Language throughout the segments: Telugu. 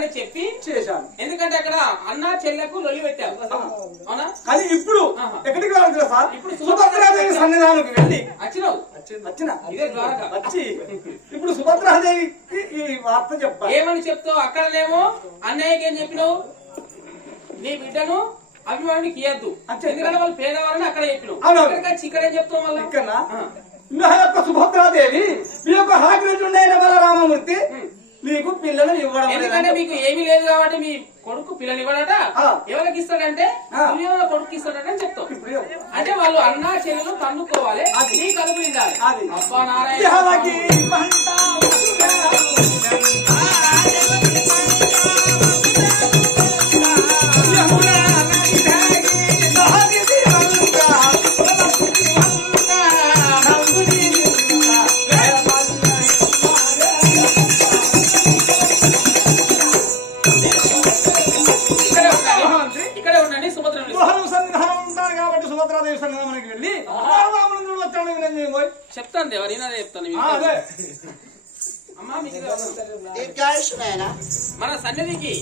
చేస్తానని చెప్పి చేశాను. ఎందుకంటే అక్కడ అన్న చెల్లెకు లొల్లి పెట్టారు అవునా. కానీ ఇప్పుడు ఎక్కడికి వెళ్ళాలి తెలుసా? ఇప్పుడు సుభద్రాదేవి సన్నిధానానికి వెళ్ళి వచ్చిన ఇదే ద్వారక వచ్చి ఇప్పుడు సుభద్రాదేవికి ఈ వార్త చెప్పాలి. ఏమని చెప్తావు? అక్కడనేమో అన్నయ్యకి ఏం చెప్పినావు? నీ బిడ్డను అభిమానికి ఇయ్యద్దు, ఎందుకంటే వాళ్ళు పేదవారని అక్కడ చెప్పినావు. ఇక్కడ ఏం చెప్తావు? మళ్ళీ ఇక్కడ నా యొక్క సుభద్రాదేవి మీ యొక్క హాకిరెడ్డి బలరామమూర్తి మీకు పిల్లలు ఇవ్వడం, ఎందుకంటే మీకు ఏమీ లేదు కాబట్టి మీ కొడుకు పిల్లలు ఇవ్వడట. ఎవరికి ఇస్తాడంటే దుర్యోధన కొడుకు ఇస్తాడట అని చెప్తావు. అంటే వాళ్ళు అన్న చెల్లెలు తన్నుకోవాలి, నీ కలుపు నిండాలి. అబ్బా నారాయణ చెప్తాను దేవా, నేను చెప్తాను. అమ్మా మన సన్నిధికి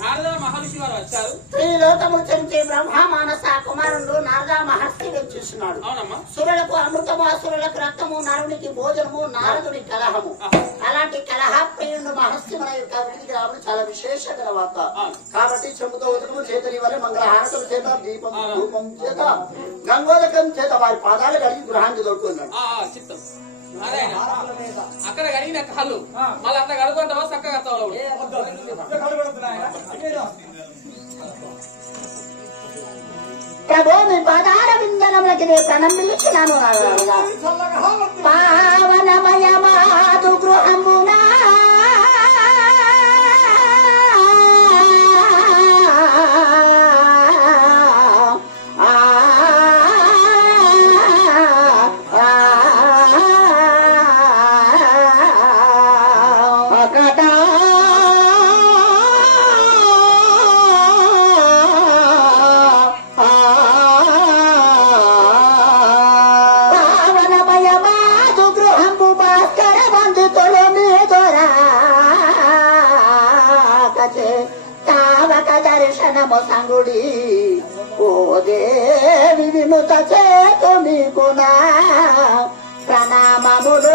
నారద మహర్షి వారు వచ్చారు. త్రిలోకము చెంచే బ్రహ్మ మానస కుమారుడు నారద మహర్షి వచ్చేస్తున్నాడు. అవునమ్మా. సురులకు అమృతము, అసురులకు రక్తము, నరునికి భోజనము, నారదుని కలహము. అలాంటి కలహ ప్రియుడు మహర్షి మన యొక్క వీధికి రావడం చాలా విశేషమైన వార్త. కాబట్టి చెంబుతో ఉదకము చేత వల్ల మంగళహారతం చేత దీపం ధూపం చేత గంగోదకం చేత వారి పాదాలు కడిగి గృహానికి దొరుకుతున్నాడు. చిత్తం అక్కడ కడిగిన కాళ్ళు మళ్ళీ అంత కడుకుంటావా? చక్కగా ప్రభు మీ పాదార విందనములకి ప్రణమిల్చున్నాను. పావనమయమాదు గృహమునా సంగుడి ఓ దేవి వినుత చేతు మీకు నా ప్రణామములు.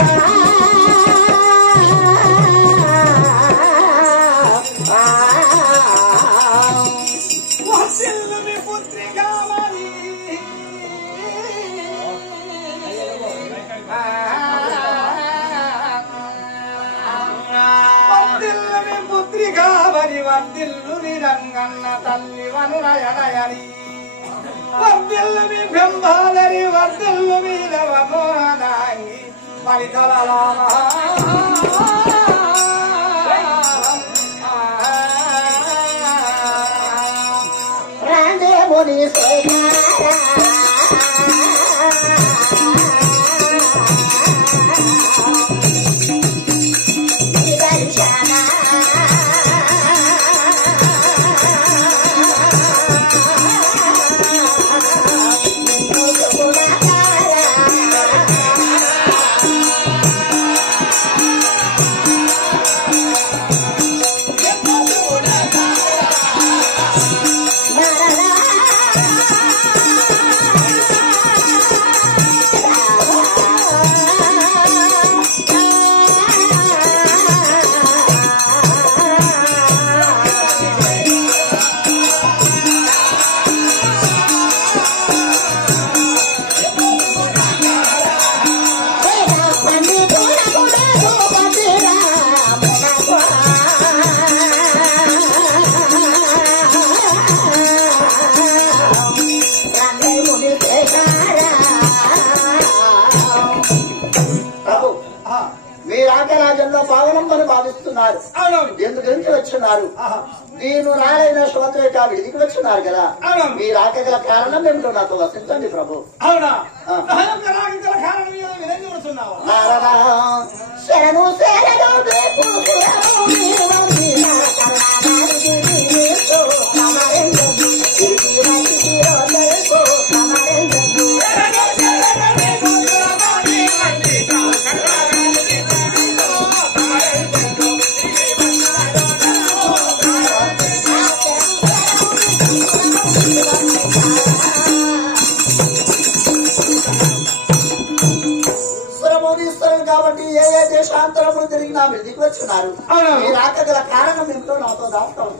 వర్దిల్లు నిరంగన్న తల్లి వనురయనయని వర్దిల్లు మీ బ్రహ్మాదరి వర్దిల్లు మీద వమోహనాంగి పరితలరామ రాందేవుని ఎందుకు వచ్చున్నారు? నేను రాలైన శోత్రేట విడికి వచ్చున్నారు కదా, మీ రాకగల కారణం ఏమిటో నాతో వసించండి ప్రభు. అవునా? శరణు శరణు దేశాంతరములు తిరిగి నా మీదికి వచ్చినారు. ఈ రాక గల కారణం ఏమిటో నాతో దాస్తాను.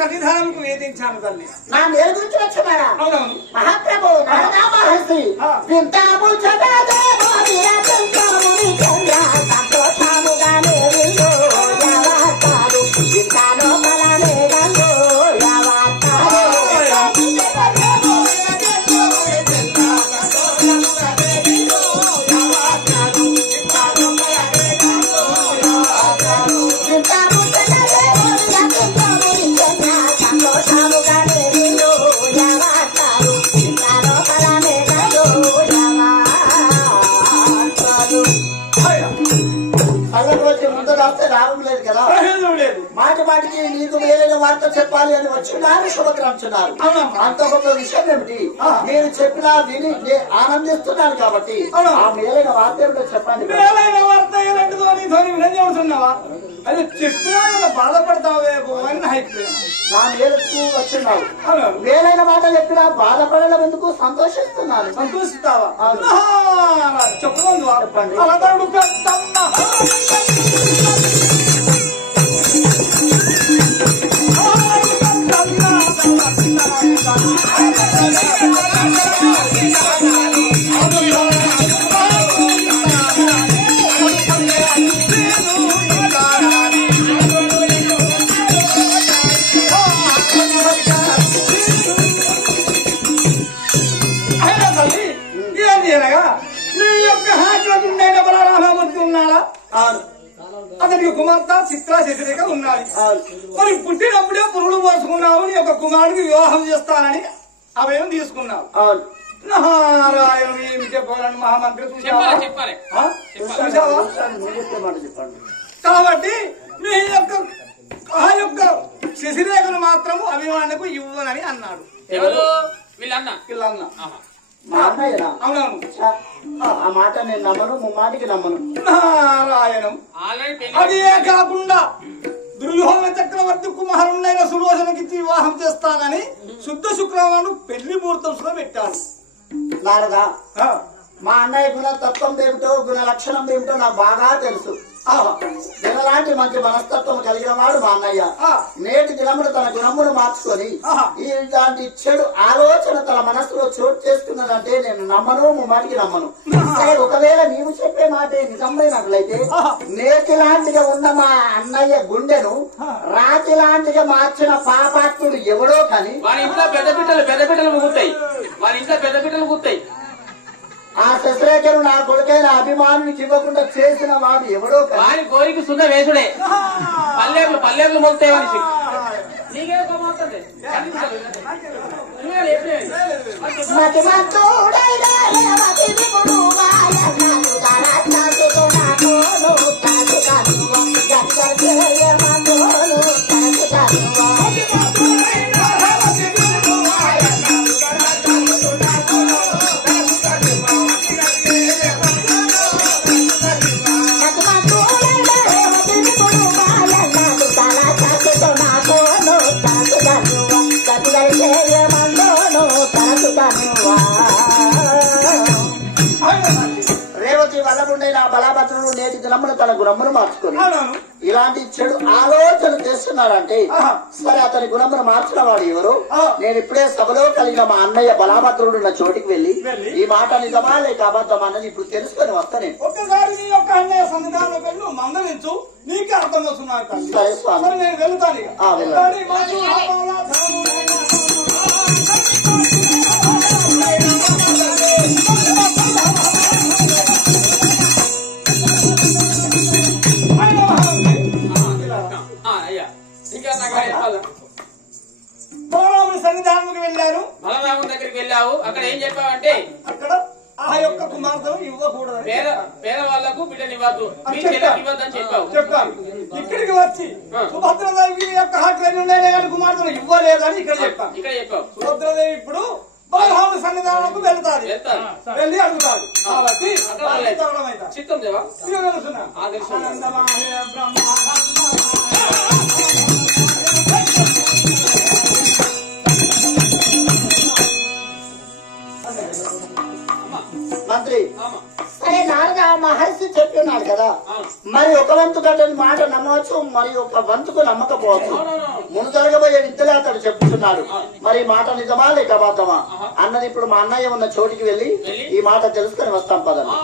సన్నిధానంకు వేధించాను తల్లి. నా నేల గురించి వచ్చారా? అవునవును మహాప్రభు నారదా మహర్షి వింతాము సంతోషముగానే వింతాలో బలాలే గంగో రావడం లేదు కదా. మాటి మాటికి నీకు వేరైన వార్త చెప్పాలి అని వచ్చిన్నారు శుభగ్రహించున్నారు. అంత గొప్ప విషయం ఏమిటి? మీరు చెప్పినా విని ఆనందిస్తున్నాను కాబట్టి ఆ మేలైన వార్త ఏమిటో చెప్పండి. మేలైన వార్త వినవుతున్నావా? అది చెప్పినా బాధపడతావేమో అని నా మేలకు వచ్చినావు. మేలైన మాట చెప్పినా బాధపడడం ఎందుకు? సంతోషిస్తున్నాను. సంతోషిస్తావా? చెప్పండి. అతనికి కుమార్తె చిత్ర శశిరేఖ ఉన్నది. మరి పుట్టినప్పుడే పురుడు పోసుకున్నావు. నీ యొక్క కుమారుడికి వివాహం చేస్తానని అవేం తీసుకున్నావు. నారాయణ ఏమి చెప్పాలని మహామంత్రి చూసావా? కాబట్టి మీ యొక్క ఆ యొక్క శశిరేఖను మాత్రము అభిమానులకు ఇవ్వనని అన్నాడు. ఎవరు? వీళ్ళన్న. అవునవును. ఆ మాట నేను నమ్మను, ముమ్మాటికి నమ్మను. నారాయణం. అదే కాకుండా దుర్యోధన చక్రవర్తి కుమారుడైన సులోచనకిచ్చి వివాహం చేస్తానని శుద్ధ శుక్రవారం పెళ్లి ముహూర్తంలో పెట్టాడు. నారదా, మా అన్నయ్య గుణ తత్వం ఏమిటో గుణ లక్షణం ఏమిటో నాకు బాగా తెలుసు. దినలాంటి మంచి మనస్తత్వం కలిగిన వాడు మా అన్నయ్య. నేటి దినమును తన గుణమును మార్చుకొని ఇలాంటి చెడు ఆలోచన తన మనసులో చోటు చేసుకున్నదంటే నేను నమ్మను, ముమ్మాటికి నమ్మను. సరే, ఒకవేళ నీవు చెప్పే మాట నిజమైనట్లయితే నేతి లాంటిగా ఉన్న మా అన్నయ్య గుండెను రాతి లాంటిగా మార్చిన పాపాత్ముడు ఎవడో కానీ వారి ఇంట్లో పెద్ద బిడ్డలు పుట్టాయి. వారి ఇంట్లో పెద్ద బిడ్డలు పుట్టాయి. ఆ శశిరేఖను నా కొడుకైన అభిమానునికి ఇవ్వకుండా చేసిన వాడు ఎవడో వారి కోరిక సుధ వేసుడే. పల్లెర్లు మొలుతాయి మనిషి. రేవతి వల్లముండైన బలాభద్రుడు నేటి దినమును తన గుణమును మార్చుకొని ఇలాంటి చెడు ఆలోచన చేస్తున్నాడంటే సరే, అతని గుణమును మార్చిన వాడు ఎవరు? నేను ఇప్పుడే సభలో కలిగిన మా అన్నయ్య బలాభద్రుడు ఉన్న చోటికి వెళ్లి ఈ మాట నిజమా లేక అబద్ధమా అన్నది ఇప్పుడు తెలుసుకొని వస్తాను. ఒక్కసారి నీ యొక్క అన్నయ్య సన్నిధానంలో వెళ్ళి మందలించు, నీకే అర్థం వస్తున్నాను. సరే స్వామి, నేను వెళ్తాను. బలరాముడి సన్నిధానంకి వెళ్ళారు. బలరాముడి దగ్గరికి వెళ్ళావు. అక్కడ ఏం చెప్పావంటే అక్కడ ఆ యొక్క కుమార్తెను ఇవ్వకూడదు. పేదవాళ్లకు బిడ్డనివ్వద్దు, మీ చెల్లెకి ఇవ్వద్దని చెప్పాను. ఇక్కడికి వచ్చి సుభద్రదేవి యొక్క హక్కులు ఉన్నాయి కానీ కుమార్తెను ఇవ్వలేదని ఇక్కడ చెప్పాను. సుభద్రదేవి ఇప్పుడు బలరాముడి సన్నిధానంకు వెళ్తాది, వెళ్ళి అడుగుతాది. కాబట్టి చిత్తం దేవా మంత్రి సరే నారద మహర్షి చెప్పినాడు కదా, మరి ఒక వంతు గడ్డని మాట నమ్మవచ్చు, మరి ఒక వంతుకు నమ్మకపోవచ్చు. ముందు జరగబోయే విద్యలే అతడు చెప్తున్నాడు. మరి మాట నిజమా లేక అబద్ధమా అన్నది ఇప్పుడు మా అన్నయ్య ఉన్న చోటికి వెళ్ళి ఈ మాట తెలుసుకొని వస్తాం పదండి.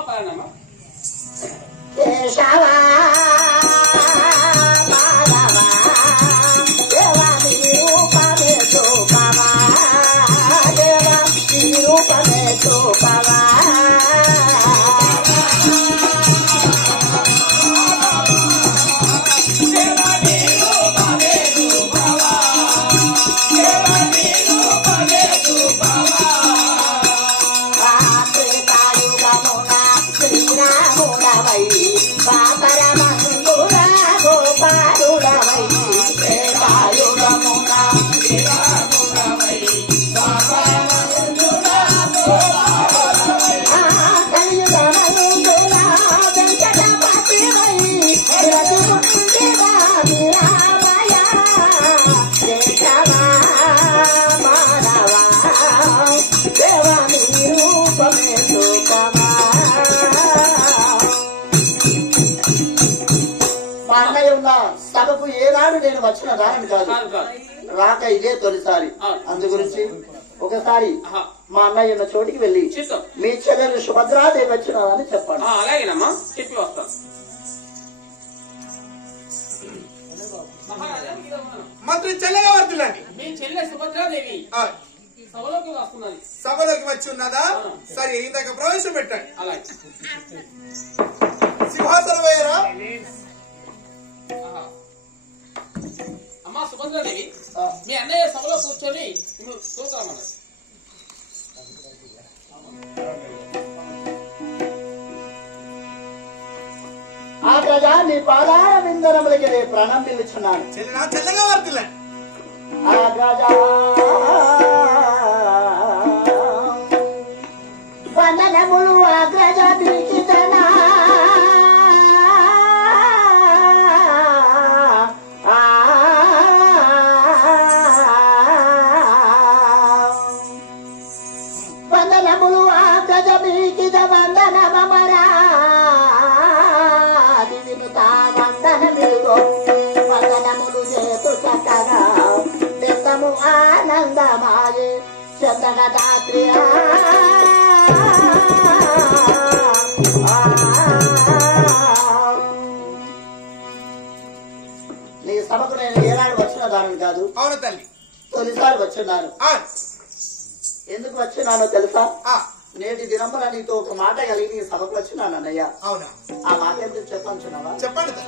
సభకు ఏనాడు నేను వచ్చిన దాని కాదు, రాక ఇదే తొలిసారి. అందు గురించి ఒకసారి మా అన్నయ్య ఉన్న చోటికి వెళ్ళి మీ చెల్లెలు సుభద్రాదేవి వచ్చినదని చెప్పండి. అలాగేనమ్మా, చెప్పి వస్తాం. మంత్రి చెల్లెగా వర్తిల్లండి. మీ చెల్లె సుభద్రాదేవి సభలోకి వస్తున్నది. సభలోకి వచ్చి ఉన్నదా? సరే ఇందాక ప్రవేశం పెట్టండి. అలాగే సింహాసనం వేయరా? అమ్మా సుభద్రాదేవి, మీ అన్నయ్య సభలో కూర్చొని చూస్తామన్నారు. ఆ ప్రజా నీ పాదాల విందనములకి ప్రాణం పిలుచున్నాను. చెల్లెగా వర్తిల్లండి. ఆ ప్రజా వందనములు అగ్రజ దీక్షితనా వందనములు అగ్రజ దీక్షిత వందన మమరా దివినుతా వందనమిలుగో వందనములు చేతు చక్కగా నిత్తము ఆనందమాయే చందనదాత్రి నీ సభకు నేను ఏనాడు వచ్చిన దానిని కాదు. అవును తల్లి, తొలిసారి వచ్చిన్నాను. ఎందుకు వచ్చినానో తెలుసా? నేటి దినమున నీతో ఒక మాట కలిగి నీ సభకు వచ్చినాను అన్నయ్య. అవునా? ఆ మాట ఎందుకు చెప్పంచున్నావా? చెప్పండి.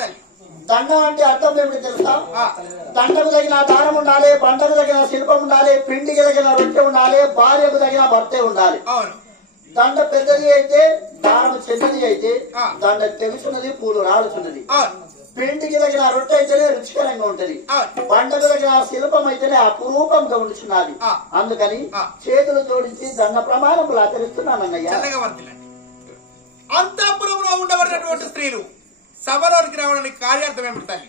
తల్లి. దండం అంటే అర్థం ఏమిటి తెలుసా? దండకు తగిన దానం ఉండాలి, బండకు తగిన శిల్పం ఉండాలి, పిండికి తగిన రొట్టె ఉండాలి, భార్యకు తగిన భర్తే ఉండాలి. దండ పెద్దది అయితే దానం చిన్నది అయితే దండ తెలుసున్నది, పూలు రాలుచున్నది. పిండికి తగిన రొట్టె అయితేనే రుచికరంగా ఉంటది, బండకు తగిన శిల్పం అయితేనే అపురూపంగా ఉంటున్నది. అందుకని చేతులు జోడించి దండ ప్రమాణములు ఆచరిస్తున్నానన్నయ్య. అంతఃపురంలో ఉండబడినటువంటి స్త్రీలు సభలోనికి రావడానికి కార్యార్థం ఏమిటి తల్లి?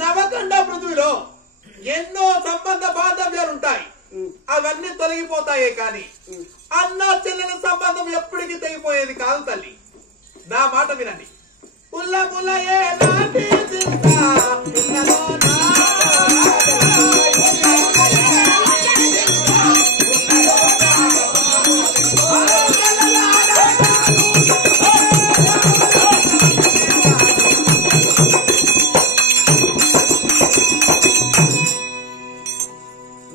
నవకండ పృథ్వీలో ఎన్నో సంబంధ బాంధవ్యాలుంటాయి, అవన్నీ తొలగిపోతాయే కానీ అన్న చెల్లెల సంబంధం ఎప్పటికీ తెగిపోయేది కాదు తల్లి. నా మాట వినండి. పుల్ల పుల్ల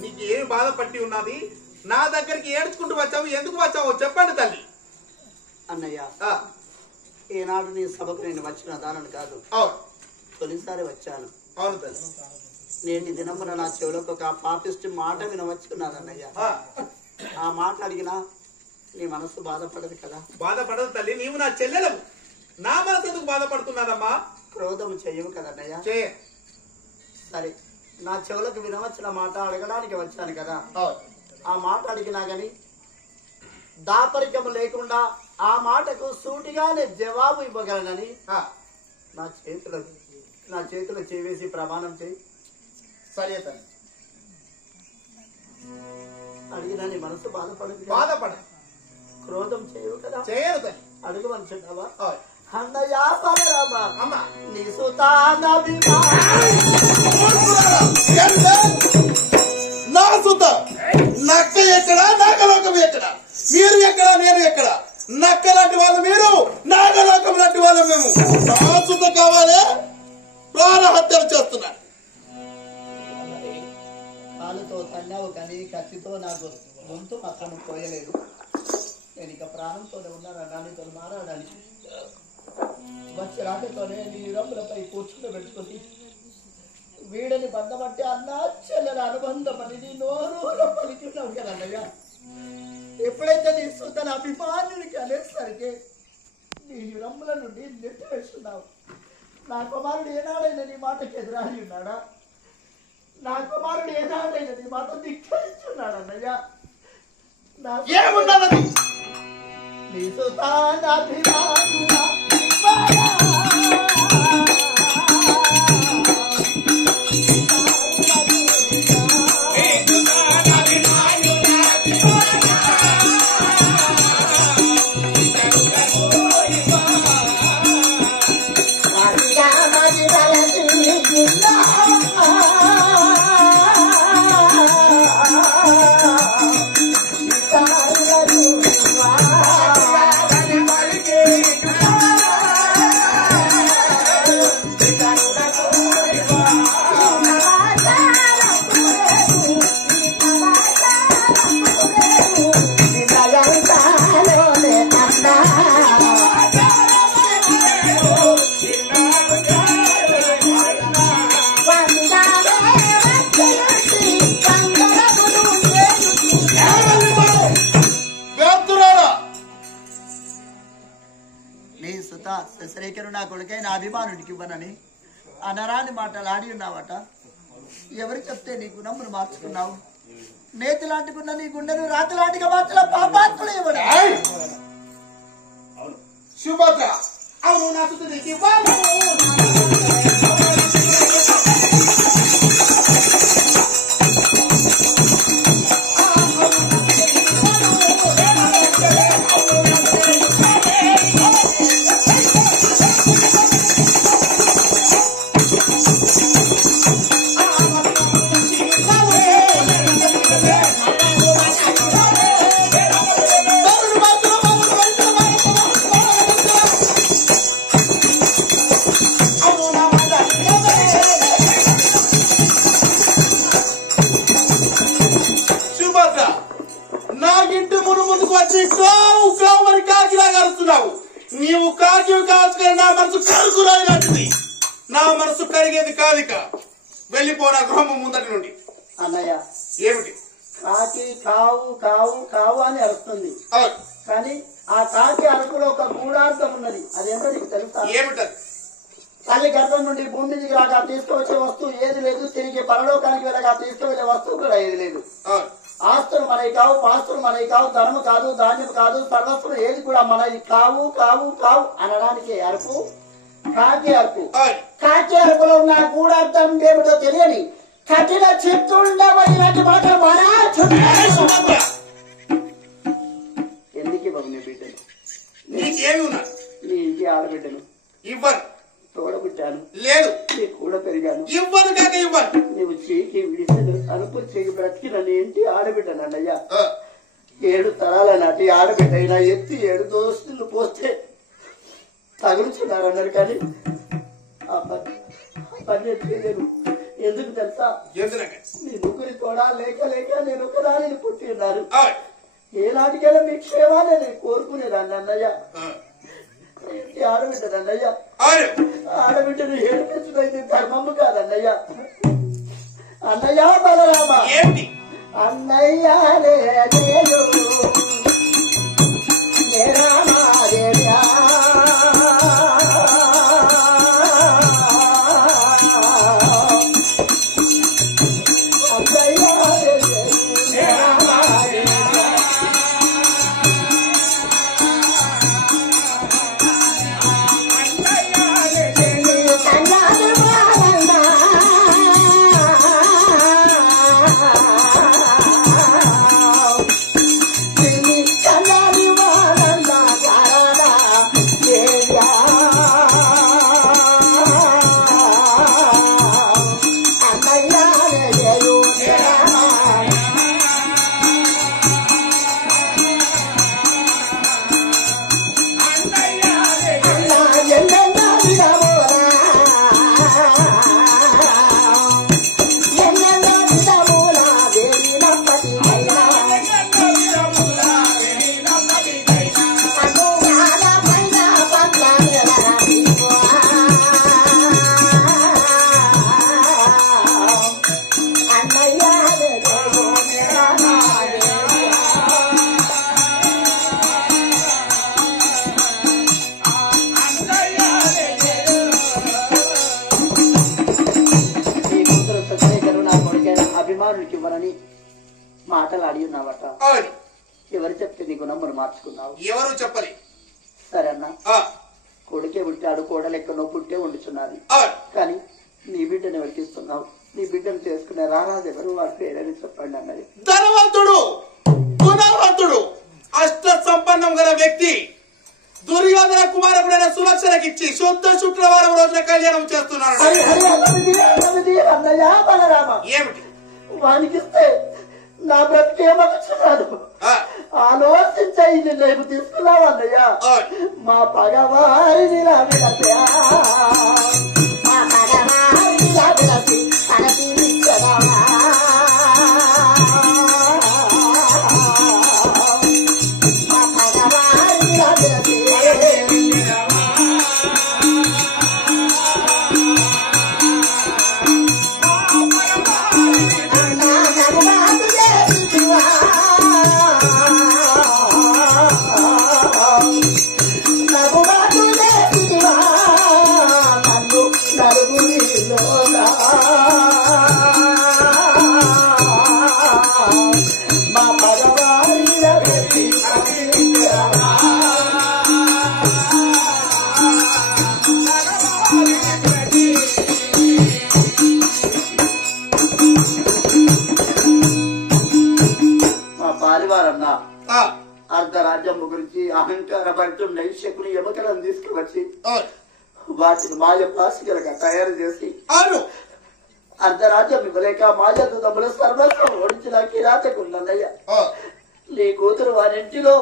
నీకేమి బాధపట్టి ఉన్నది? నా దగ్గరికి ఏడ్చుకుంటూ వచ్చావు, ఎందుకు వచ్చావో చెప్పండి తల్లి. అన్నయ్య, ఈనాడు నీ సభకు నేను వచ్చిన దానని కాదు, తొలిసారి వచ్చాను. అవును తల్లి. నేటి దినమున నా చెవులకు ఒక పాపిష్టి మాట వినవచ్చుకున్నానన్నయ్య. ఆ మాట అడిగినా నీ మనసు బాధపడదు కదా? బాధపడదు తల్లి, నీవు నా చెల్లెలవు. నా మనసు ఎందుకు బాధపడుతున్నానమ్మా? క్రోధం చెయ్యవు కదన్నయ్య. సరే, నా చెవులకు వినవచ్చిన మాట అడగడానికి వచ్చాను కదా. ఆ మాట అడిగినా గాని దాపరికము లేకుండా ఆ మాటకు సూటిగానే జవాబు ఇవ్వగలనని నా చేతులు చేవేసి ప్రమాణం చేయి. సరే తల్లి. అడిగినా నీ మనసు బాధపడదు, క్రోధం చేయవు కదా? చేయరు తల్లి. అడుగు మనుషున్నావా? అన్నయ్య పరమ అమ్మ నీ సుతానభిమా నా సుత నక్క ఎక్కడ నాగలోకం ఎక్కడ మీరు ఎక్కడ నేను ఎక్కడ నక్క లాంటి వాళ్ళు మీరు నాగలోకం లాంటి వాళ్ళు మేము నా సుత కావాలి ప్రాణహత్యలు చేస్తున్నారు కాలుతో తన్నావు కానీ కత్తితో నాకు గొంతు అతను పోయలేదు. నేను ఇక ప్రాణంతోనే ఉన్నాను దానితో మారాడానికి వచ్చి రాకతోనే నీ రంగులపై కూర్చుని పెట్టుకుని వీడని బంధమంటే అన్నా చెల్లెల అనుబంధం అని నీ నోరు పలికిన్నావు కదా అన్నయ్య. ఎప్పుడైతే నీ సుతన అభిమానునికి అనేసరికి నీ రంగుల నుండి నెట్టి వేస్తున్నావు. నా కుమారుడు ఏనాడైనా నీ మాటకి ఎదురాడి ఉన్నాడా? నా కుమారుడు ఏనాడైనా నీ మాట ధిక్కరించున్నాడు అన్నయ్య. ఏమున్నది నీ సుతాన అభిమానుల శశరేఖను నా కొడుకై నా అభిమానుడికి ఇవ్వనని అనరాని మాటలు ఆడి ఉన్నావట. ఎవరు చెప్తే నీ గుణమును మార్చుకున్నావు? నేతి లాంటికున్న నీ గుండెను రాతి లాంటిగా మార్చిన పాపాత్ములు ఎవరు? సుభద్ర అవును నా సుత నీకు ఇవ్వాలి. నీవు కాకి కావచ్చు కానీ నా మనసు కరుగురాయినట్టుంది. నా మనసు కరిగేది కాదిక. వెళ్ళిపోనా గృహము ముందటి నుండి. అన్నయ్య ఏమిటి? కాకి కావు కావు కావు అని అరుస్తుంది, కానీ ఆ కాకి అరుపులో ఒక గూఢార్థం ఉన్నది. అదేంటో నీకు తెలుసా? ఏమిటది? తల్లి గర్భం నుండి భూమి మీదకి రాగా తీసుకువచ్చే వస్తువు ఏది లేదు, తిరిగి పరలోకానికి వెళ్ళగా తీసుకువెళ్లే వస్తువు కూడా ఏది లేదు. ఆస్తులు మనవి కావు, పాస్తులు మనవి కావు, ధనము కాదు, ధాన్యం కాదు, సర్వస్సులు ఏది కూడా మనవి కావు కావు కావు అనడానికి అరుపు కాకి అరుపు. కాకి అరుపులో ఉన్న గూఢార్థం ఏమిటో తెలియని కఠిన చిత్తుండబోయినట్టు మాత్రం ఎందుకు బాబు నీ బిడ్డను? నీకేమి ఉన్నా? నీ ఇంటి ఆడబిడ్డను ఇవ్వను. తోడబుట్టాను లేదు, నీ కూడా పెరిగాను. ఇవ్వను కాక ఇవ్వను. నువ్వు చీకి విడిసెను అనుపు చీకి బ్రతికిన నీ ఇంటి ఆడబిడ్డను అన్నయ్య. 7 తరాల నాటి ఆడబిడ్డ అయినా ఎత్తి 7 దోస్తులు పోస్తే తగులుచున్నారు అన్నారు, కానీ ఆ పని చేయలేను. ఎందుకు తెలుసా? నీ ముగ్గురి తోడా లేక లేక నేను ఒకదానిని పుట్టి ఉన్నారు. ఏనాటికైనా మీ క్షేమాన్ని నేను కోరుకునేదాన్ని అన్నయ్య. ఆడబిడ్డను అన్నయ్య, ఆడబిడ్డను ఏడిపించడం ధర్మము కాదన్నయ్య. అన్నయ్య బలరామ అన్నయ్య మాటలాడి ఉన్నావట. ఎవరు చెప్తే నీ గుణమును మార్చుకున్నావు? ఎవరు చెప్పలే. సరే అన్న, కొడుకే పుట్టాడు, కోడలెక్కనో పుట్టే ఉండుచున్నది, కానీ నీ బిడ్డను వెలికిస్తున్నావు. నీ బిడ్డను చేసుకునే రారాజు ఎవరు? వారి పేరని చెప్పండి అన్నది. ధనవంతుడు, గుణవంతుడు, అష్ట సంపన్నం గల వ్యక్తి దుర్యోధన కుమారకుడైన సులక్షణకి ఇచ్చి శుద్ధ శుక్రవారం రోజున కళ్యాణం చేస్తున్నాడు. అన్నయ్య బలరామ, ఏమిటి? వానికిస్తే నా బ్రతికేమనుచున్నాడు. ఆలోచించి నేను తీసుకున్నావు అన్నయ్య. మా పగవారిని నలుగురి తీసుకువచ్చి వాటిని మాయ పాసికలుగా తయారు చేసి అర్ధరాజ్యం ఇవ్వలేక మాయ దూతముల సర్వస్వం ఓడించిన కిరాతకున్నయ్య నీ కూతురు వారింటిలో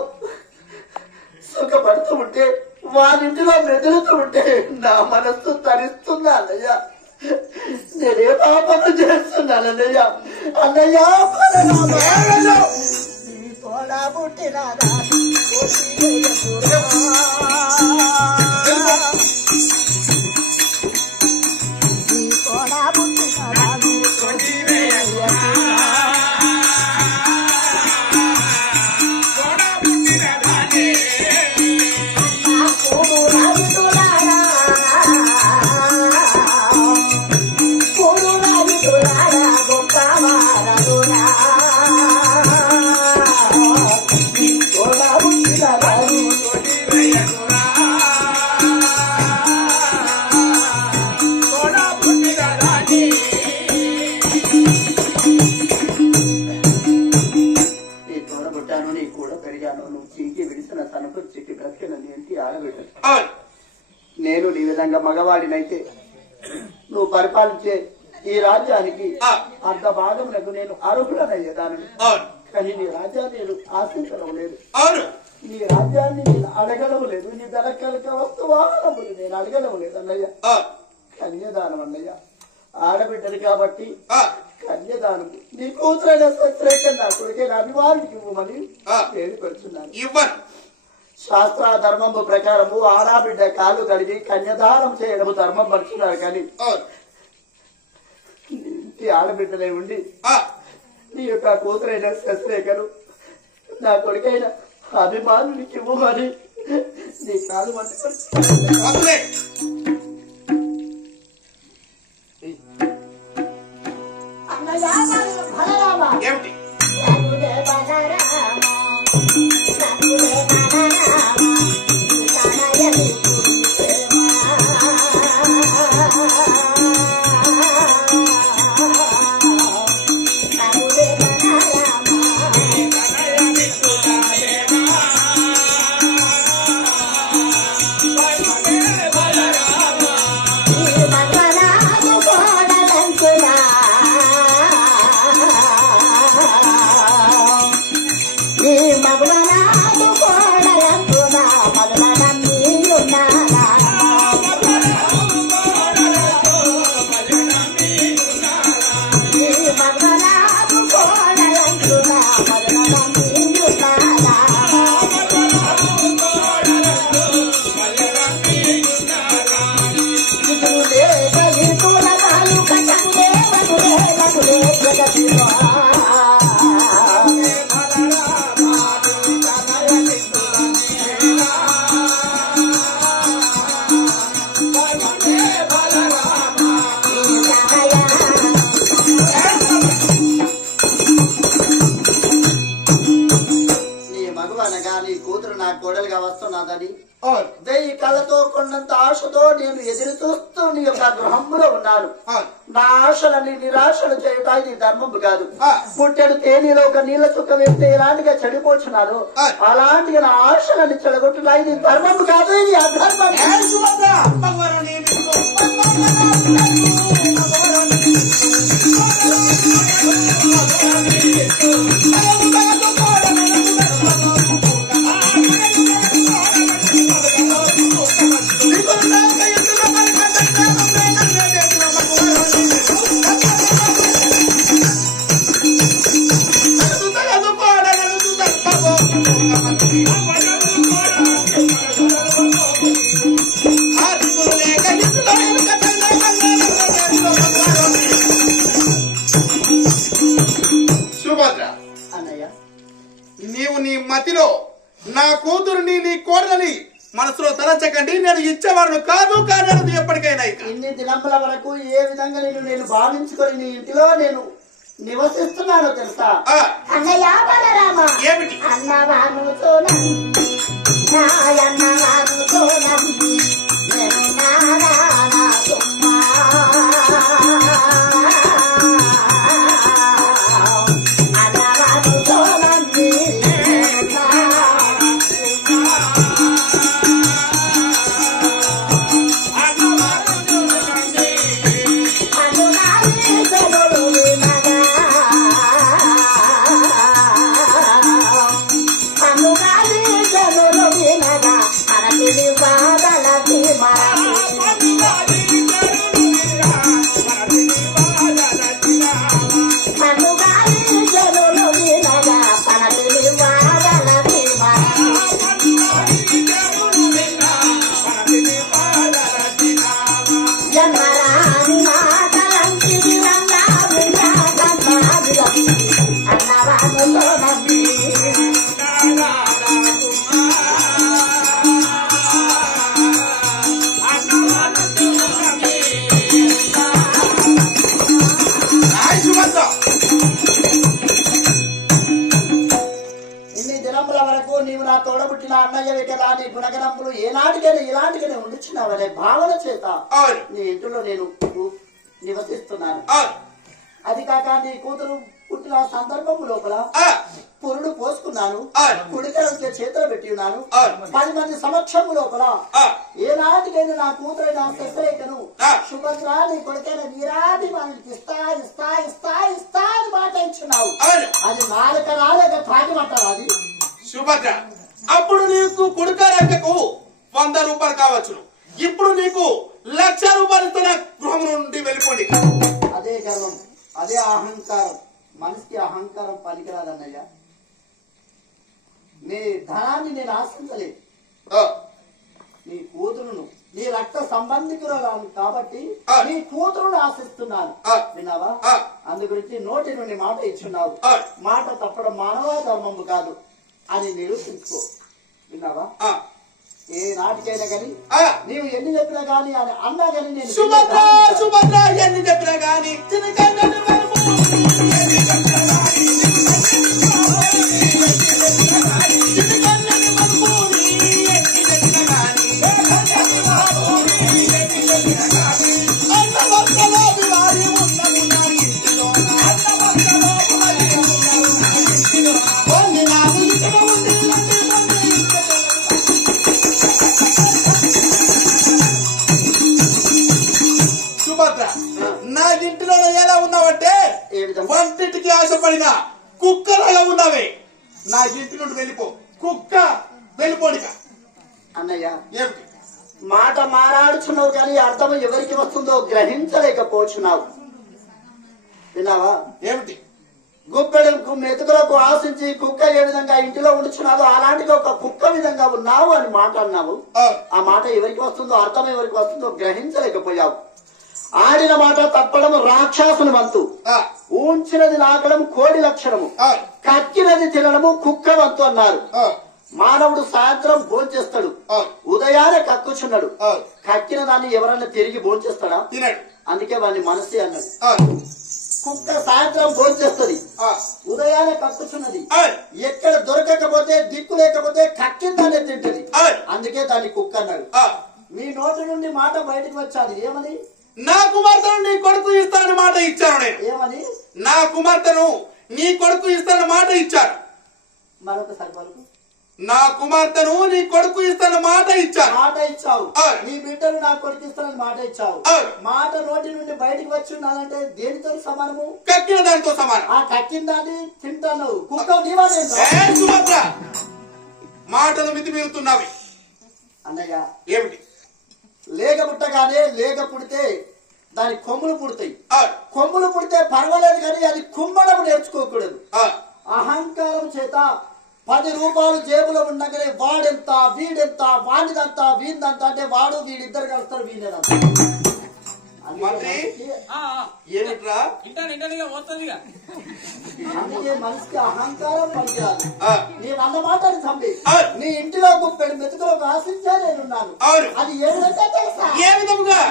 సుఖపడుతూ ఉంటే వారింటిలో మెదులుతూ ఉంటే నా మనస్సు తరిస్తుందా అన్నయ్య నేనే పాపము చేస్తున్నానన్నయ్య అన్నయ్య పుట్టిన నేను నీ విధంగా మగవాడినైతే నువ్వు పరిపాలించే ఈ రాజ్యానికి అంత భాగమునకు నేను అర్హులనయ్యేదాన్ని కానీ నీ రాజ్యాన్ని నేను ఆశించడం లేదు నీ రాజ్యాన్ని నేను అడగడం లేదు నీ ధనకలక వస్తువాహనములు నేను అడగడం లేదు అన్నయ్య కన్యదానం అన్నయ్య ఆడబిడ్డలు కాబట్టి కన్యదానం నీ కూతురైన సత్రేక నా కొడుకే నా అభిమానికి ఇవ్వమని వేడుకొచ్చున్నాను శాస్త్ర ధర్మము ప్రకారము ఆడబిడ్డ కాలు కడిగి కన్యదానం చేయడం ధర్మం పరుచున్నారు కానీ ఇంటి ఆడబిడ్డలే ఉండి నీ యొక్క కూతురైన శశిరేఖను నా కొడుకైన అభిమానునికి ఇవ్వమని నీ కాలు వంటి వెయ్యి కళ్ళతో కొన్నంత ఆశతో నేను ఎదురు చూస్తూ నీ యొక్క గృహంలో ఉన్నాను నా ఆశలని నిరాశలు చేయటానికి నీ ధర్మము కాదు పుట్టెడు తేనీలో ఒక నీళ్ళ చుక్క వేస్తే ఎలాంటిగా చెడిపోచున్నాను అలాంటిగా నా ఆశలని చెడగొట్టున్నా ఇది ధర్మము కాదు ఇది అధర్మం నీవు నీ మతిలో నా కూతురుని నీ కోడలని మనసులో తలంచకండి నేను ఇచ్చేవాడు కాదు కానీ ఎప్పటికైనా ఇన్ని దినంబల వరకు ఏ విధంగా నేను భావించుకొని నీ ఇంటిలో నేను నివసిస్తున్నానో తెలుసా అన్నయ్య బలరామ ఏమిటి అన్నవానుతో నా అన్నయ్యవి కదా, నీ గుణగణములు ఏనాటికైనా ఇలాంటిగానే ఉండిచ్చినావనే భావన చేత నీ ఇంట్లో నేను నివసిస్తున్నాను. అది కాక నీ కూతురు పుట్టిన సందర్భం లోపల పురుడు పోసుకున్నాను, కుడికరంతో చేతులు పెట్టి ఉన్నాను. 10 మంది సమక్షం లోపల ఏనాటికైనా నా కూతురైన శశిరేఖను సుభద్ర నీ కొడుకైన నీరాది మనకి ఇస్తా ఇస్తా ఇస్తా ఇస్తా అని మాట ఇచ్చున్నావు. అది నాలుక నాలుక తాగిమంటారు. అది సుభద్ర అప్పుడు నీకు కుడికరంకు 100 రూపాయలు కావచ్చు, ఇప్పుడు నీకు 1,00,000 రూపాయలతో నా గృహం నుండి వెళ్ళిపోండి. అదే గర్వం, అదే అహంకారం. మనిషికి అహంకారం పనికిరాదన్నయ్య. నీ ధనాన్ని నేను ఆశించలేదు, నీ కూతురును, నీ రక్త సంబంధికురాలు కాబట్టి నీ కూతురును ఆశిస్తున్నాను. విన్నావా? అందు గురించి నోటి నుండి మాట ఇచ్చున్నావు. మాట తప్పడం మానవ ధర్మము కాదు అని నిరూపించుకో. విన్నావా? ఏ నాటికైనా గాని నీవు ఎన్ని చెప్పినా గాని అని అన్నా గాని నేను సుభద్ర ఎన్ని చెప్పినా గాని నా ఇంటిలో ఎలా ఉన్నావంటే వంటింటికి ఆశపడిన కుక్కలాగా ఉన్నావే. నా ఇంటి నుండి వెళ్ళిపో, కుక్క వెళ్ళిపోనిక. అన్నయ్య ఏమిటి మాట మారాడుచున్నావు కానీ అర్థం ఎవరికి వస్తుందో గ్రహించలేకపోతున్నావు. విన్నావా? ఏమిటి? గుప్పెడకు మెతుకులకు ఆశించి కుక్క ఏ విధంగా ఇంటిలో ఉంచున్నావు అలాంటి ఒక కుక్క విధంగా ఉన్నావు అని మాట అన్నావు. ఆ మాట ఎవరికి వస్తుందో అర్థం ఎవరికి వస్తుందో గ్రహించలేకపోయావు. ఆడిన మాట తప్పడం రాక్షసుని వంతు, ఊంచినది నాకడం కోడి లక్షణము, కక్కినది తినడము కుక్క వంతు అన్నారు. మానవుడు సాయంత్రం భోంచేస్తాడు, ఉదయాన్నే కక్కుచున్నాడు. కక్కిన దాన్ని ఎవరన్నా తిరిగి భోంచేస్తాడా? అందుకే వాడిని మనసి అన్నాడు. కుక్క సాయంత్రం భోంచేస్తుంది, ఉదయాన్నే కక్కుచున్నది. ఎక్కడ దొరకకపోతే దిక్కు లేకపోతే కక్కిన దాన్ని తింటది. అందుకే దాన్ని కుక్క అన్నాడు. మీ నోటి నుండి మాట బయటకు వచ్చాది ఏమని? నా కుమార్తెను నీ కొడుకు ఇస్తానని మాట ఇచ్చాను నేను. ఏమని? నా కుమార్తెను నీ కొడుకు ఇస్తానని మాట ఇచ్చాను. మరొకసారి పలుకు. నా కుమార్తెను నీ కొడుకు ఇస్తానని మాట ఇచ్చాను. మాట ఇచ్చావు. నీ బిడ్డను నా కొడుకు ఇస్తానని మాట ఇచ్చావు. మాట నోటి నుండి బయటకు వచ్చి ఉన్నానంటే దేనితో సమానము? కక్కిన దానితో సమానం. ఆ కక్కిన దాన్ని తింటాను. కుక్క నీవాడే సుభద్ర మాటలు మితిమీరుతున్నవి. అన్నయ్య ఏమిటి? లేక పుట్టగానే లేక పుడితే దాని కొమ్ములు పుడతాయి. కొమ్ములు పుడితే పర్వాలేదు కానీ అది కుమ్మడం నేర్చుకోకూడదు. అహంకారం చేత 10 రూపాయలు జేబులో ఉండగానే వాడెంత వీడెంత వాడిదంతా వీందంతా అంటే వాడు వీడిద్దరు కలుస్తారు వీడేదంతా. ఏమిట్రా? అందుకే మనిషికి అహంకారం పనికిరాదు. నేను అన్నమాట చంపి నీ ఇంటిలో గుప్పెడు మెతుకులకు ఆశించే నేనున్నాను. అది ఏ విధంగా తెలుసా? ఏ విధముగా?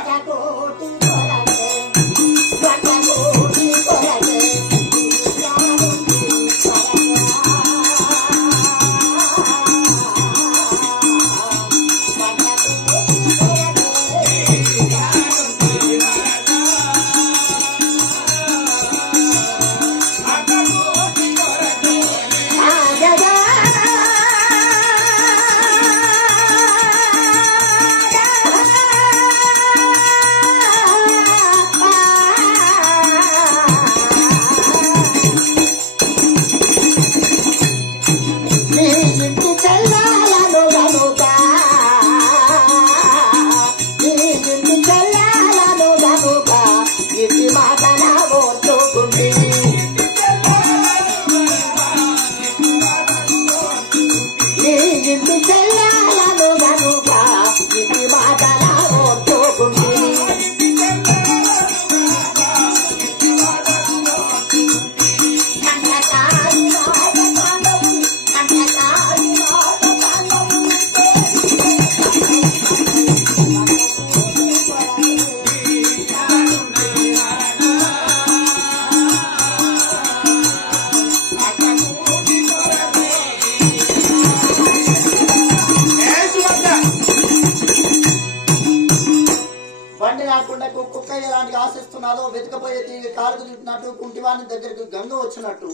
తింటున్నట్టు కుంటివాని దగ్గరికి గంగ వచ్చినట్టు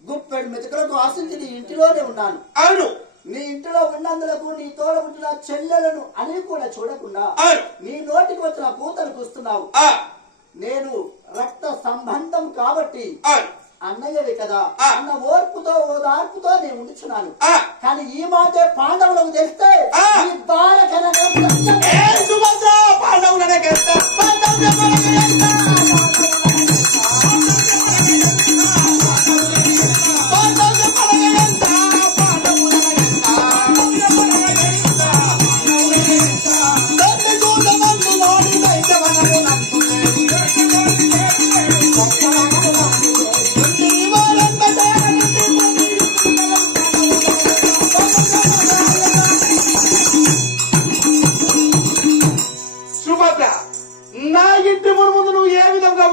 గుప్పెడు మెతుకులకు ఆశించి నీ ఇంటిలోనే ఉన్నాను. అవును, నీ ఇంటిలో ఉన్నందులకు నీ తోడ పుట్టిన చెల్లెలను అని కూడా చూడకుండా నీ నోటికి వచ్చిన కూతలు కూస్తున్నావు. నేను రక్త సంబంధం కాబట్టి అన్నయ్యవి కదా అన్న ఓర్పుతో ఓదార్పుతో నేను ఉంచున్నాను. కానీ ఈ మాట పాండవులకు తెలిస్తే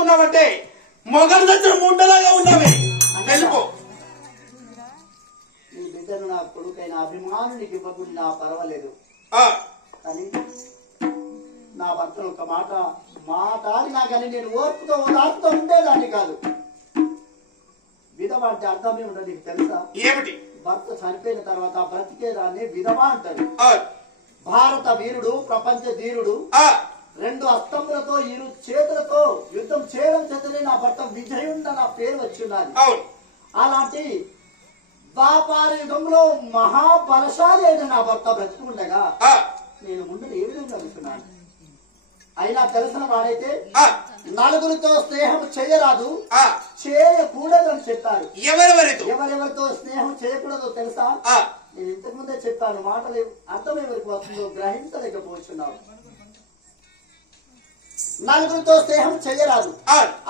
ఉన్నావంటే మొగలు దగ్గర ముండలాగా ఉన్నావే. వెళ్ళిపో. నీ బిడ్డను నా కొడుకైన అభిమానునికి ఇవ్వకుండా పర్వాలేదు, కానీ నా భర్తను ఒక మాట మాట్లాడినా కానీ నేను ఓర్పుతో ఓదార్పుతో ఉండేదాన్ని కాదు. విధవ అంటే అర్థమే ఉండదు, నీకు తెలుసా? ఏమిటి? భర్త చనిపోయిన తర్వాత బ్రతికేదాన్ని విధవ అంటారు. భారత వీరుడు, ప్రపంచ ధీరుడు, రెండు హస్తములతో ఇరు చేతులతో యుద్ధం చేయడం చేతనే నా భర్త విజయుండ నా పేరు వచ్చి ఉన్నది. అలాంటి వ్యాపార యుగంలో మహాబలశాలి అయిన నా భర్త బ్రతుకుండగా నేను ముందు ఏ విధంగా వెళ్తున్నాను? అయినా తెలిసిన వాడైతే నలుగురితో స్నేహం చేయరాదు, చేయకూడదని చెప్పారు. ఎవరెవరితో స్నేహం చేయకూడదో తెలుసా? నేను ఇంతకు ముందే చెప్పాను. మాటలు అర్థం ఎవరికి వస్తుందో గ్రహించలేకపోతున్నావు. నలుగురితో స్నేహం చెయ్యరాదు.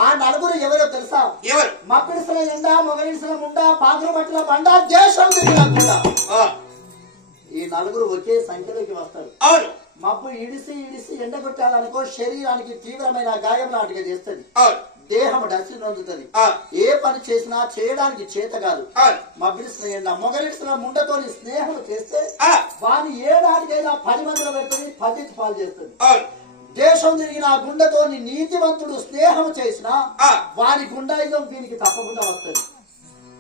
ఆ నలుగురు ఎవరో తెలుసా? మప్పిడిసిన ఎండ, మొగలిసిన ముండ, పాగులు పట్టిన బండ, దేశం తిరిగినకుండా ఈ నలుగురు ఒకే సంఖ్యలోకి వస్తారు. మబ్బు ఇడిసి ఇడిసి ఎండగొట్టాలనుకో శరీరానికి తీవ్రమైన గాయం లాంటిగా చేస్తుంది, దేహం డసి నొందుతుంది. ఏ పని చేసినా చేయడానికి చేత కాదు. మబ్బిడిసిన ఎండ, మొగలిసిన ముండతో స్నేహం చేస్తే వాని ఏడాదికైనా 10 మందిలో పెడుతుంది, 10 పాలు చేస్తుంది. దేశం తిరిగిన గుండెతో నీతివంతుడు స్నేహం చేసినా వారి గుండాయుధం దీనికి తప్పకుండా వస్తుంది.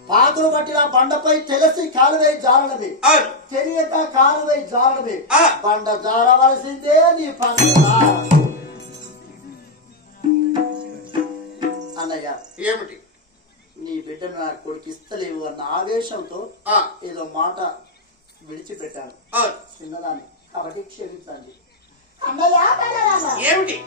పాకులు పట్టిన బండపై తెలిసి కాలువై జారడమే, తెలియక కాలువై జారడమే. బండ జారవలసిందే నీ పంట. అన్నయ్య, ఏమిటి? నీ బిడ్డను నా కొడుకు ఇస్తలేవు అన్న ఆవేశంతో ఏదో మాట విడిచిపెట్టాను చిన్నదాన్ని, కాబట్టి క్షమించండి. ఏమిటి?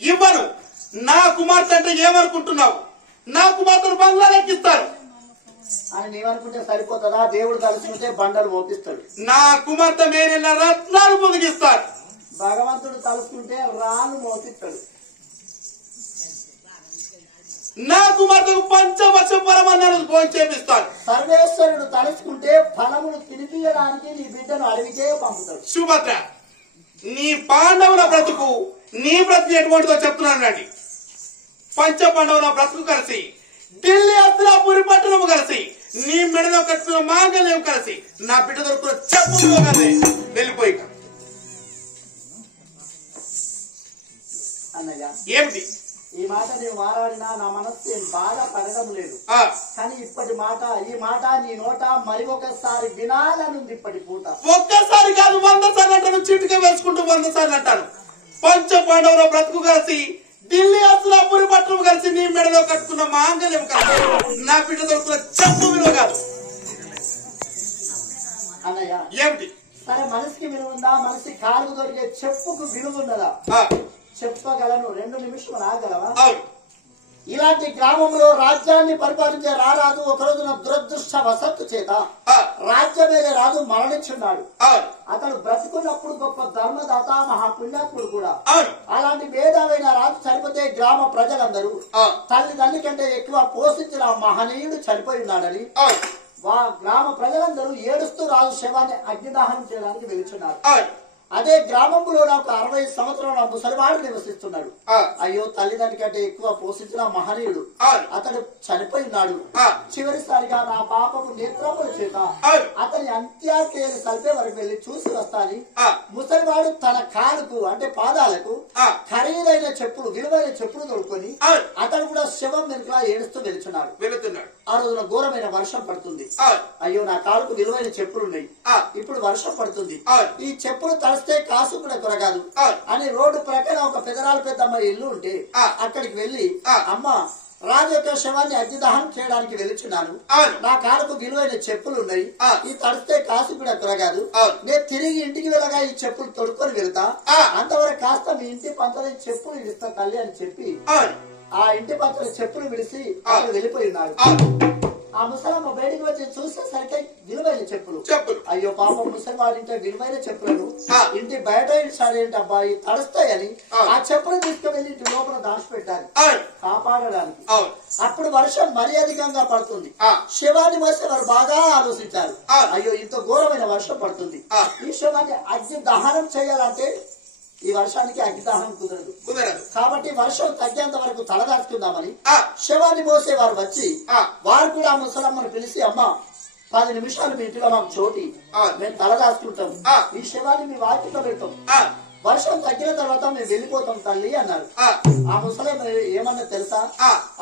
ఇవ్వను. నా కుమార్తె అంటే ఏమనుకుంటున్నావు? నా కుమార్తెను బంగ్లా ఎక్కిస్తారు అని నీవనుకుంటే సరిపోతుందా? దేవుడు తలుచుకుంటే బండలు మోపిస్తాడు. నా కుమార్తె మేరెళ్ళ రత్నాలు పొదిగిస్తారు. భగవంతుడు తలుచుకుంటే రాళ్ళు మోపిస్తాడు. నా కుమార్తెకు పంచవర్ష పరమన్నాడు భోజనం చేపిస్తాడు. సర్వేశ్వరుడు తలుచుకుంటే ఫలములు తినిపించడానికి నీ బిడ్డను అడవికే పంపుతాడు. సుభద్ర, నీ పాండవుల బ్రతుకు నీ బ్రతుకు ఎటువంటిదో చెప్తున్నాను రండి. పంచ పాండవుల బ్రతుకు కలిసి, ఢిల్లీ అస్తినాపురి పట్టణము కలిసి, నీ మెడలో కట్టుకున్న మాంగళ్యం కలిసి, నా బిడ్డ దొరుకున్న చెప్పులు కలిసి వెళ్ళిపోయి. అన్నయ్య, ఏమిటి? ఈ మాట నేను మాట్లాడినా నా మనస్సు ఏం బాగా పడడం లేదు. కానీ ఇప్పటి మాట ఈ మాట నీ నోట మరి ఒకసారి వినాలనుంది. ఇప్పటి పూట ఒక్కసారి కాదు 100 సార్లు అంటాను. చిటిక వేసుకుంటూ 100 సార్లు అంటాను. పంచ పాండవుల బ్రతుకు కలిసి ఢిల్లీ అసలాపురి పట్టణం కలిసి నీ మెడలో కట్టుకున్న మాంగళ్యం కాదు, నా బిడ్డ దొరుకున్న చెప్పు విలువ కాదు. అన్నయ్య ఏమిటి? సరే మనిషికి విలువ ఉందా? మనిషి కాలుకు దొరికే చెప్పుకు విలువ ఉన్నదా? చెప్పగలను. 2 నిమిషాలు ఆగలవా? ఇలాంటి గ్రామంలో రాజ్యాన్ని పరిపాలించే రారాజు ఒక రోజున దురదృష్ట వసత్తు చేత రాజ్యమేలే రాజు మరణించున్నాడు. అతడు బ్రతుకున్నప్పుడు గొప్ప ధర్మదాత మహాపుణ్యాత్ముడు కూడా. అలాంటి మేధావైన రాజు చనిపోతే గ్రామ ప్రజలందరూ తల్లిదండ్రి కంటే ఎక్కువ పోషించిన మహనీయుడు చనిపోయి ఉన్నాడని గ్రామ ప్రజలందరూ ఏడుస్తూ రాజు శవాన్ని అగ్నిదాహనం చేయడానికి వెళ్తున్నారు. అదే గ్రామంలో నాకు 60 సంవత్సరాల ముసలివాడు నివసిస్తున్నాడు. అయ్యో తల్లిదండ్రి కంటే ఎక్కువ పోషించిన మహనీయుడు అతడు చనిపోయినాడు. చివరిసారిగా నా పాపము నేత్రముల చేత అతని అంత్యాక్రియలు కలిపే వరకు వెళ్లి చూసి వస్తాని ముసలివాడు తన కాలుకు అంటే పాదాలకు ఖరీదైన చెప్పులు విలువైన చెప్పులు తోడుకొని అతడు కూడా శవం వెనుకలా ఏడుస్తూ వెళ్తున్నాడు. ఆ రోజున ఘోరమైన వర్షం పడుతుంది. అయ్యో నా కాలుకు విలువైన చెప్పులున్నాయి, ఇప్పుడు వర్షం పడుతుంది, ఈ చెప్పులు తడిస్తే కాసు కూడా కొరగాదు అని రోడ్డు ప్రక్కన ఒక పెదరాలు పెద్దమ్మ ఇల్లు ఉంటే అక్కడికి వెళ్లి అమ్మ రాజు యొక్క శవాన్ని అగ్నిదహనం చేయడానికి వెళ్తున్నాను, నా కాలుకు విలువైన చెప్పులు ఉన్నాయి, ఈ తడిస్తే కాసు కూడా కొరగాదు, నేను తిరిగి ఇంటికి వెళ్ళగా ఈ చెప్పులు తొడుక్కొని వెళ్తా, అంతవరకు కాస్త మీ ఇంటి పంచని చెప్పులు ఇస్తా తల్లి అని చెప్పి ఆ ఇంటి పంచని చెప్పులు విడిసి అక్కడ వెళ్ళిపోయి ఉన్నాడు. ఆ ముసలమ్మ బయటికి వచ్చి చూసేసరికి విలువైన చెప్పులు. అయ్యో పాపం ముసలివాడింటే విలువైన చెప్పులను ఇంటి బయట ఏంటి అబ్బాయి తడుస్తాయని ఆ చెప్పులు తీసుకువెళ్ళి ఇంటి లోపల దాచిపెట్టాలి కాపాడడానికి. అప్పుడు వర్షం మరీ అధికంగా పడుతుంది. శవాన్ని మోసే వారు బాగా ఆలోచించారు. అయ్యో ఇంత ఘోరమైన వర్షం పడుతుంది, ఈ శవాన్ని అగ్ని దహనం చేయాలంటే ఈ వర్షానికి అగ్నిదహనం కుదరదు. కాబట్టి వర్షం తగ్గేంత వరకు తలదాచుకుందామని శవాన్ని మోసేవారు వచ్చి వారు కూడా ముసలమ్మను పిలిచి అమ్మ 10 నిమిషాలు మీ ఇంటిలో మాకు చోటి మేము తలదాచుకుంటాం, ఈ శవాన్ని మీ వాకిట్లో పెడతాం, వర్షం తగ్గిన తర్వాత మేము వెళ్ళిపోతాం తల్లి అన్నారు. ఆ ముసలమ్మ ఏమన్నా తెలుసా?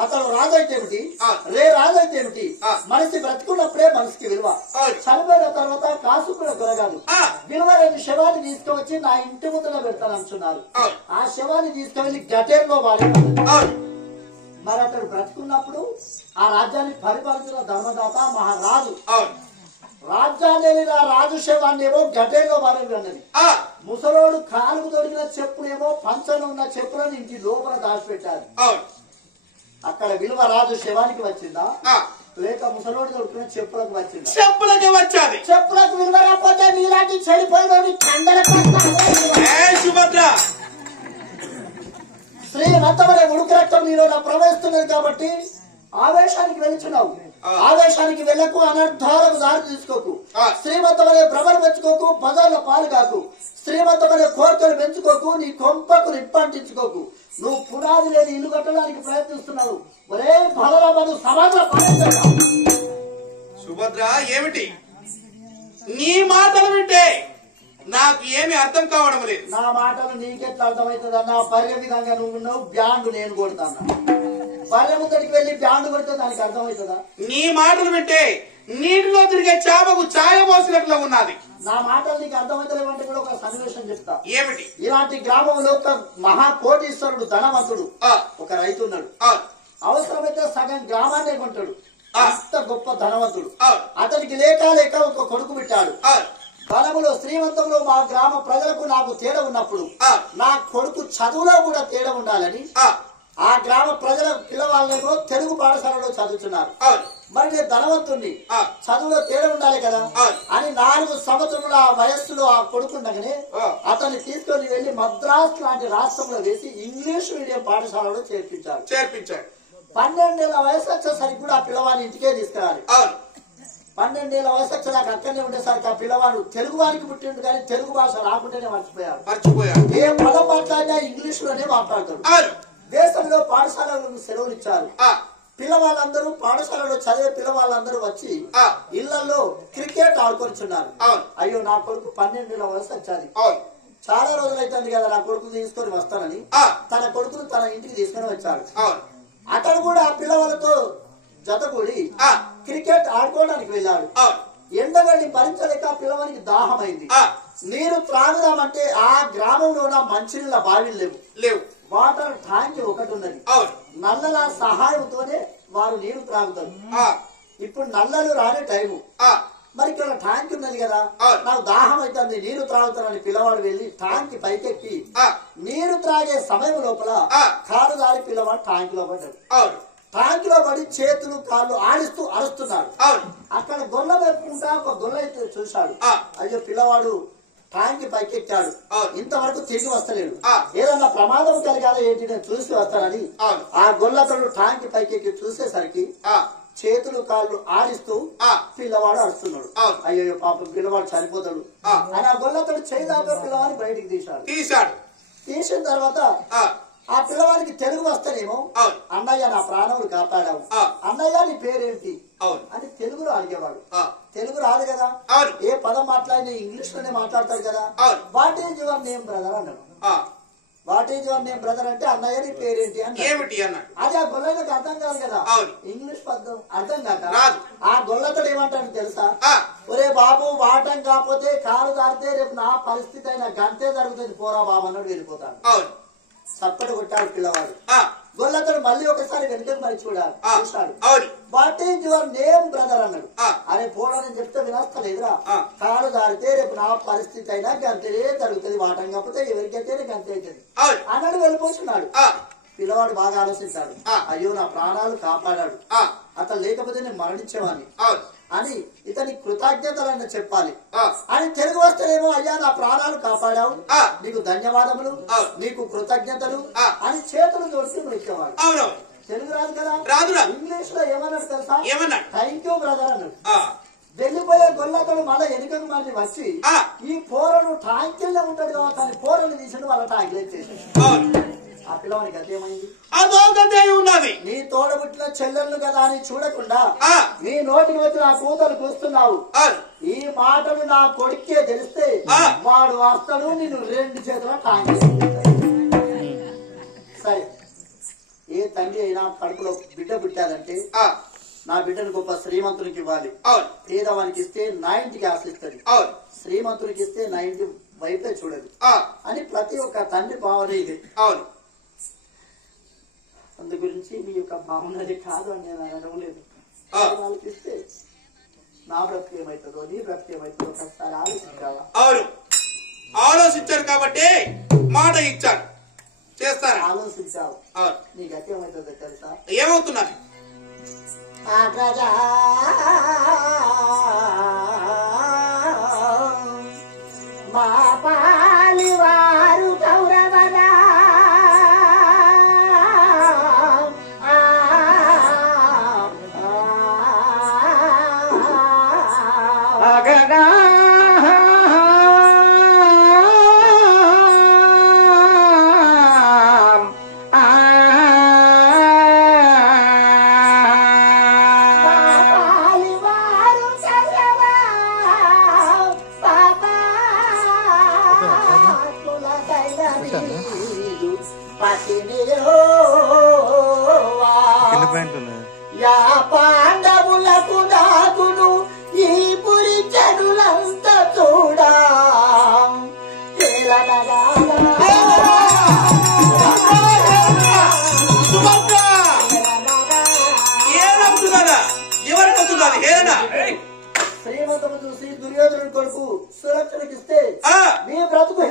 అతను రాజైతే ఏమిటి, రే రాజైతే ఏమిటి, మనిషి బ్రతుకున్నప్పుడే మనిషికి విలువ, చనిపోయిన తర్వాత కాసు కూడా దొరకదు. విలువైన శవాన్ని తీసుకువచ్చి నా ఇంటి ముందులో పెడతాను అంటున్నారు. ఆ శవాన్ని తీసుకువెళ్లి గటేర్లో వాడి మరి అతడు బ్రతుకున్నప్పుడు ఆ రాజ్యాన్ని పరిపాలించిన ధర్మదాత మహారాజు రాజ్యాన్ని రాజు శవాన్ని ఏమో గడ్డేలో వారేది అన్నది. ముసలోడు కాలుకు దొరికిన చెప్పులేమో పంచను ఉన్న చెప్పులను ఇంటి లోపల దాచిపెట్టారు. అక్కడ విలువ రాజు శవానికి వచ్చిందా లేక ముసలోడు దొరికిన చెప్పులకు వచ్చిందా? చెప్పులకే వచ్చాది. చెప్పులకు విలువ రాకపోతే మీలాంటి చెడిపోయినోడి కండలకు శ్రీమంతమనే ఉడుకు రక్తం నీలో ప్రవేశిస్తున్నది కాబట్టి ఆవేశానికి వెళ్తున్నావు. ఆవేశానికి వెళ్ళకు, అనర్థాలకు దారి తీసుకోకు, శ్రీమంతమనే భ్రమలు పెంచుకోకు, బజార్ల పాలు కాకు, శ్రీమంతమనే కోరికలు పెంచుకోకు, నీ కొంపకు నిప్పంటించుకోకు. నువ్వు పునాది లేని ఇల్లు కట్టడానికి ప్రయత్నిస్తున్నావు. ఒరే బలరామను సమాజంలో పాలించాలి. సుభద్ర ఏమిటి నీ మాటలు వింటే నాకు ఏమి అర్థం కావడం లేదు. నా మాటలు నీకెట్లా అర్థమవుతుందా? నా పర్య విధంగా నువ్వు ఉన్నావు, బ్యాండు నేను కొడతాను. పర్య ముందరికి వెళ్ళి బ్యాండు కొడితే దానికి అర్థమవుతుందా? నీ మాటలు వింటే నీటిలో తిరిగే చేపకు ఛాయ పోసినట్లు ఉన్నది. నా మాటలు నీకు అర్థమవుతలేవంటే కూడా ఒక సన్నివేశం చెప్తా. ఏమిటి? ఇలాంటి గ్రామంలో ఒక మహాకోటీశ్వరుడు ధనవంతుడు ఒక రైతు ఉన్నాడు. అవసరమైతే సగం గ్రామాన్నే కొంటాడు. అంత గొప్ప ధనవంతుడు. అతనికి లేక లేక ఒక కొడుకు పెట్టాడు. బలములో శ్రీమంతంలో మా గ్రామ ప్రజలకు నాకు తేడా ఉన్నప్పుడు నా కొడుకు చదువులో కూడా తేడా ఉండాలని ఆ గ్రామ ప్రజల పిల్లవాళ్ళను తెలుగు పాఠశాలలో చదువుతున్నారు. మరి నేను ధనవంతుణ్ణి, చదువులో తేడా ఉండాలి కదా అని 4 సంవత్సరాల వయస్సులో ఆ కొడుకుండగానే అతన్ని తీసుకొని వెళ్లి మద్రాసు లాంటి రాష్ట్రంలో వేసి ఇంగ్లీష్ మీడియం పాఠశాలలో చేర్పించాడు. 12 ఏళ్ల వయసు వచ్చేసరికి కూడా ఆ పిల్లవాడిని ఇంటికే తీసుకురాలి. 12 ఏళ్ల వయసు వచ్చేదాకా అక్కడనే ఉండేసరికి ఆ పిల్లవాడు తెలుగు వారికి పుట్టిండు కానీ తెలుగు భాష రాకుంటేనే మర్చిపోయాడు. ఏ పదం మాట్లాడినా ఇంగ్లీష్ లోనే మాట్లాడతాడు. దేశంలో పాఠశాలలకు సెలవులు ఇచ్చారు. పిల్లవాళ్ళందరూ పాఠశాలలో చదివే పిల్లవాళ్ళందరూ వచ్చి ఇళ్లలో క్రికెట్ ఆడుకొనిచున్నారు. అయ్యో నా కొడుకు 12 ఏళ్ల వయసు వచ్చాది, చాలా రోజులైతుంది కదా నా కొడుకు తీసుకొని వస్తానని తన కొడుకును తన ఇంటికి తీసుకొని వచ్చాడు. అతడు కూడా ఆ పిల్లవాళ్ళతో జతకూడి క్రికెట్ ఆడుకోవడానికి వెళ్ళాడు. ఎండగడ్డి భరించలేక పిల్లవానికి దాహమైంది. నీరు త్రాగుదామంటే ఆ గ్రామంలో మంచినీళ్ళ బావిలు లేవు. వాటర్ ట్యాంక్ ఒకటి ఉన్నది. నల్లల సహాయంతోనే వారు నీరు త్రాగుతారు. ఇప్పుడు నల్లలు రానే టైము. మరి ఇక్కడ ట్యాంక్ ఉన్నది కదా, నాకు దాహం అవుతుంది నీరు త్రాగుతానని పిల్లవాడు వెళ్లి ట్యాంక్ పైకెక్కి నీరు త్రాగే సమయం లోపల కాలు దారి పిల్లవాడు ట్యాంక్ లో పడ్డాడు. ట్యాంక్ లో పడి చేతులు కాళ్ళు ఆడిస్తూ అరుస్తున్నాడు. అక్కడ గొల్ల పెట్టుకుంటా ఒక గొల్ల అయితే చూశాడు. అయ్యో పిల్లవాడు ట్యాంక్ పైకెక్కాడు, ఇంతవరకు తిరిగి వస్తలేడు, ఏదన్నా ప్రమాదం కలిగాలో ఏంటి నేను చూసి వస్తానని ఆ గొల్లతడు ట్యాంక్ పైకెక్కి చూసేసరికి చేతులు కాళ్ళు ఆడిస్తూ పిల్లవాడు అరుస్తున్నాడు. అయ్యో పాపం పిల్లవాడు చనిపోతాడు అని ఆ గొల్లతడు చేదాకా పిల్లవాడిని బయటికి తీసిన తర్వాత ఆ పిల్లవాడికి తెలుగు వస్తేనేమో అన్నయ్య నా ప్రాణములు కాపాడావు, అన్నయ్య నీ పేరేంటి అని తెలుగులో అడిగేవాడు. తెలుగు రాదు కదా, ఏ పదం మాట్లాడినా ఇంగ్లీష్ లోనే మాట్లాడతాడు కదా. What is your name brother అన్నాడు. What is your name brother అంటే అన్నయ్య నీ పేరేంటి అన్నాడు. అది ఆ గొల్లతడికి అర్థం కాదు కదా, ఇంగ్లీష్ పదం అర్థం కాక ఆ గొల్లతడు ఏమంటాడు తెలుసా, ఒరే బాబు వాటం కాకపోతే కాలు దారితే రేపు నా పరిస్థితి అయినా గంతే జరుగుతుంది పోరా బాబు అన్నాడు. వెళ్ళిపోతాడు. చప్పటి కొట్టాడు పిల్లవాడు. గొల్లతడు మళ్ళీ ఒకసారి వెనుకకు మరి చూశాడు. What is your name brother అన్నాడు. అరే పోడని చెప్తే వినస్తలేదురా, కాలు దారితే రేపు నా పరిస్థితి అయినా గంతే జరుగుతుంది, వాటం కాకపోతే ఎవరికైతే గంతే అవుతుంది అన్నాడు. వెళ్ళిపోతున్నాడు. పిల్లవాడు బాగా ఆలోచించాడు, అయ్యో నా ప్రాణాలు కాపాడాడు, అతను లేకపోతే నేను మరణించేవాడిని అని ఇతని కృతజ్ఞతలను చెప్పాలి అని తెలుగు వస్తేనేమో అయ్యా నా ప్రాణాలు కాపాడావు, నీకు ధన్యవాదములు, నీకు కృతజ్ఞతలు అని చేతులు జోడిసి ముడిచేవాడు. తెలుగు రాదు కదా, ఇంగ్లీష్ లో ఏమన్నాడు తెలుసా, థ్యాంక్ యూ బ్రదర్ అన్నాడు. వెళ్లిపోయే గొల్లతడు మళ్ళీ వెనుకకు మళ్ళీ వచ్చి ఈ పోరను ట్యాంకిల్లో ఉంటాడు కదా, కానీ పోరను తీసి వాళ్ళ ట్యాంకిల్ చేసేసాడు. ఆ పిల్లవానికి అదేమైంది, ఉన్నది నీ తోడబుట్టిన చెల్లెళ్ళు కదా అని చూడకుండా నీ నోటికి వచ్చి నా కూతురు కూస్తున్నావు, ఈ మాటలు నా కొడుకే తెలిస్తే వాడు వస్తాడు నిన్ను 2 చేతుల టాంగి. సరే ఏ తండ్రి అయినా కడుపులో బిడ్డ పుట్టాలంటే నా బిడ్డను గొప్ప శ్రీమంతునికి ఇవ్వాలి, పేదవానికి ఇస్తే నా ఇంటికి ఆశిస్తుంది, శ్రీమంతునికి ఇస్తే నా ఇంటి వైపే చూడదు అని ప్రతి ఒక్క తండ్రి భావన ఇది. అందు గురించి మీ యొక్క భావనది కాదు అని నేను అనడం లేదు. వాళ్ళకి ఇస్తే నా బ్రతుకు ఏమవుతుందో నీ బ్రతుకు ఏమవుతుందో ఒకసారి ఆలోచించావా? అవును ఆలోచించారు కాబట్టి మాట ఇచ్చారు, చేస్తారు. ఆలోచించావు, నీ గతి ఏమవుతుందో తెలుసా? ఏమవుతున్నది? మా పాలి వారు కౌరవరా యా పాండవులకు దాగును ఈ పురి చెడులంతా చూడా శ్రీమంతము చూసి దుర్యోధనుడి కొడుకు సురక్షణకిస్తే నీ బ్రతుకు